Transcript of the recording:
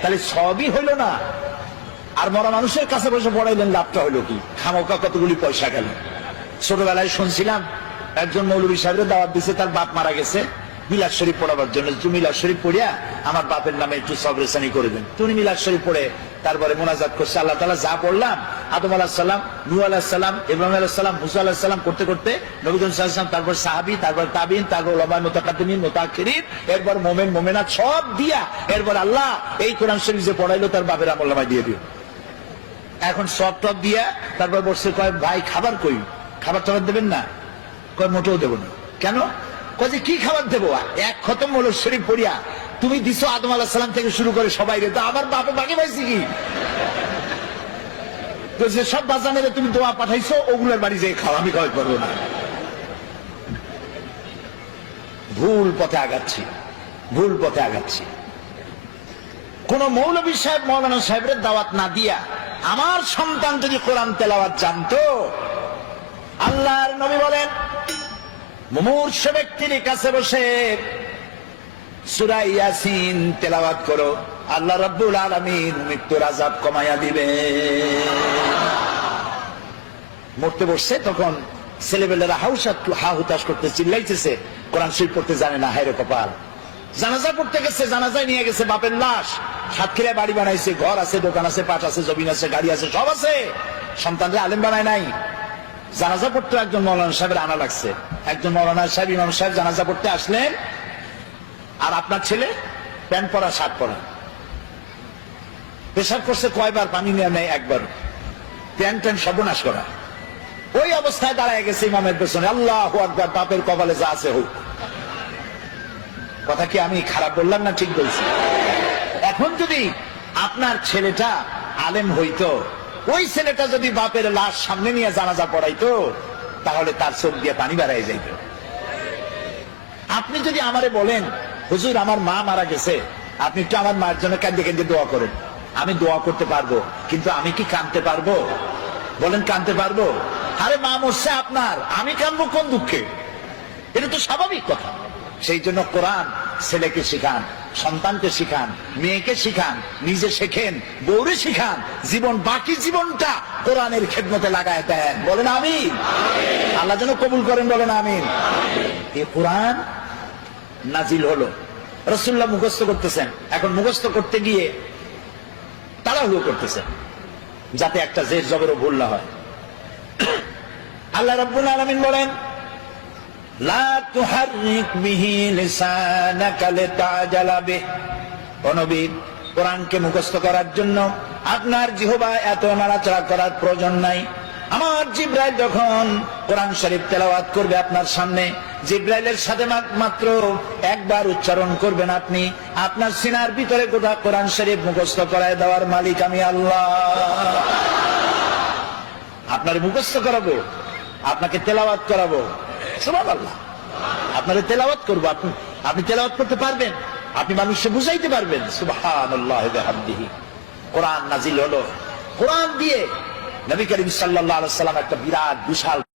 তাহলে সবই হইল না। আর মরা মানুষের কাছে বসে পড়াইলেন, লাভটা হইল কি? খামোকা কতগুলি পয়সা গেল। ছোটবেলায় শুনছিলাম, একজন মৌলবী সাহেবের দাওয়াত দিছে, তার বাপ মারা গেছে। মিলাদ শরীফ পড়াবার জন্য। তুমি মিলাদ শরীফ পড়িয়া আমার বাপের নামে একটু সবরেসানি করে দেন। তুমি মিলাদ শরীফ পড়ে, তারপরে মোনাজাত করছে। আল্লাহ তালা যা পড়লাম আদম আলাহ সাল্লাম নু আলাহ সাল্লাম ইব্রাহিম আলাহ সাল্লাম মুসা আলাহ সাল্লাম করতে করতে নবীন সাল্লাম তারপর সাহাবি, তারপর তাবিন তারপর লম্বাই মোতাকাতিমিন মোতাকিরিন এরপর মোমেন মোমেনা সব দিয়া এরপর আল্লাহ এই কোরআন শরীফ যে পড়াইলো তার বাপের আমল্লামায় দিয়ে দিও। এখন সব টপ দিয়া তারপর বসছে কয়, ভাই, খাবার কই? খাবার টাবার দেবেন না? কয়, মোটেও দেবো না। কেন? যে, কি খাবার দেবো? এক খতম হলো শরীফ পড়িয়া। তুমি দিছো আদম আলাহ সালাম থেকে শুরু করে সবাই রে। তো আমার বাপে বাকি পাইছি কি? তো যে সব বাজানের তুমি দোয়া পাঠাইছো, ওগুলোর বাড়ি যেয়ে খাও, আমি খাওয়াই পারব না? ভুল পথে আগাচ্ছি, ভুল পথে আগাচ্ছি। কোন মৌলবী সাহেব, মৌলানা সাহেবের দাওয়াত না দিয়া আমার সন্তান যদি কোরআন তেলাওয়াত জানতো, আল্লাহর নবী বলেন মুমূর্ষ ব্যক্তির কাছে বসে সুরা ইয়াসিন তেলাওয়াত করো। আল্লাহ রব্বুল আলমিন মৃত্যুর আজাব কমাইয়া দিবে। মরতে বসছে তখন ছেলেবেলেরা হাউসা হা হুতাশ করতে চিল্লাইতেছে। কোরআন শরীফ পড়তে জানে না হায়রে কপাল। জানাজা পড়তে গেছে, জানাজায় নিয়ে গেছে, বাপের লাশ। সাতক্ষীরায় বাড়ি বানাইছে, ঘর আছে, দোকান আছে, পাট আছে, জমিন আছে, গাড়ি আছে, সব আছে। সন্তানরা আলেম বানায় নাই। জানাজা পড়তে একজন মৌলানা সাহেবের আনা লাগছে। একজন মৌলানা সাহেব, ইমাম সাহেব জানাজা পড়তে আসলেন, আর আপনার ছেলে প্যান্ট পরা, শার্ট পরা। পেশাব করছে কয়বার, পানি নেওয়া নেয় একবার। প্যান্ট ট্যান্ট সর্বনাশ করা। ওই অবস্থায় দাঁড়ায় গেছে ইমামের পেছনে। আল্লাহ আকবার, বাপের কপালে যা আছে হোক। কথা কি আমি খারাপ বললাম না ঠিক বলছি? এখন যদি আপনার ছেলেটা আলেম হইতো ওই ছেলেটা যদি বাপের লাশ সামনে নিয়ে জানাজা পড়াইতো, তাহলে তার চোখ দিয়ে পানি বাড়াই যাইত। আপনি যদি আমারে বলেন, হুজুর, আমার মা মারা গেছে, আপনি একটু আমার মার জন্য কান্দে কান্দে দোয়া করেন। আমি দোয়া করতে পারব, কিন্তু আমি কি কানতে পারব? বলেন কানতে পারব? আরে মা মরছে আপনার, আমি কানবো কোন দুঃখে? এটা তো স্বাভাবিক কথা। সেই জন্য কোরআন ছেলেকে শিখান। সন্তানকে শিখান, মেয়েকে শিখান, নিজে শেখেন বৌরে শিখান, জীবন, বাকি জীবনটা কোরআনের খেদমতে লাগায় দেন। বলেন আমি আল্লাহ যেন কবুল করেন, বলেন আমিন। এ কোরআন নাজিল হলো। রসুল্লাহ মুখস্থ করতেছেন। এখন মুখস্থ করতে গিয়ে তাড়াহুড়ো করতেছেন, যাতে একটা জের জবরও ভুল না হয়। আল্লাহ রব্বুল আলমিন বলেন লা তুহাররিক বিহি লিসানাকা লিতাজালা কোরআনকে মুখস্থ করার জন্য আপনার জিহবা এত নাড়াচাড়া করার প্রয়োজন নাই। আমার জিব্রাইল যখন কোরআন শরীফ তেলাওয়াত করবে আপনার সামনে, জিব্রাইলের সাথে মাত্র একবার উচ্চারণ করবেন আপনি। আপনার সিনার ভিতরে গোটা কোরআন শরীফ মুখস্থ করায় দেওয়ার মালিক আমি আল্লাহ। আপনার মুখস্থ করাবো, আপনাকে তেলাওয়াত করাবো। সবাব আল্লাহ আপনারা তেলাওয়াত করব, আপনি আপনি তেলাওয়াত করতে পারবেন, আপনি মানুষকে বুঝাইতে পারবেন সুবাহান আল্লাহ কোরআন নাজিল হলো। কোরআন দিয়ে নবী করিম সাল্লাহ সাল্লাম একটা বিরাট বিশাল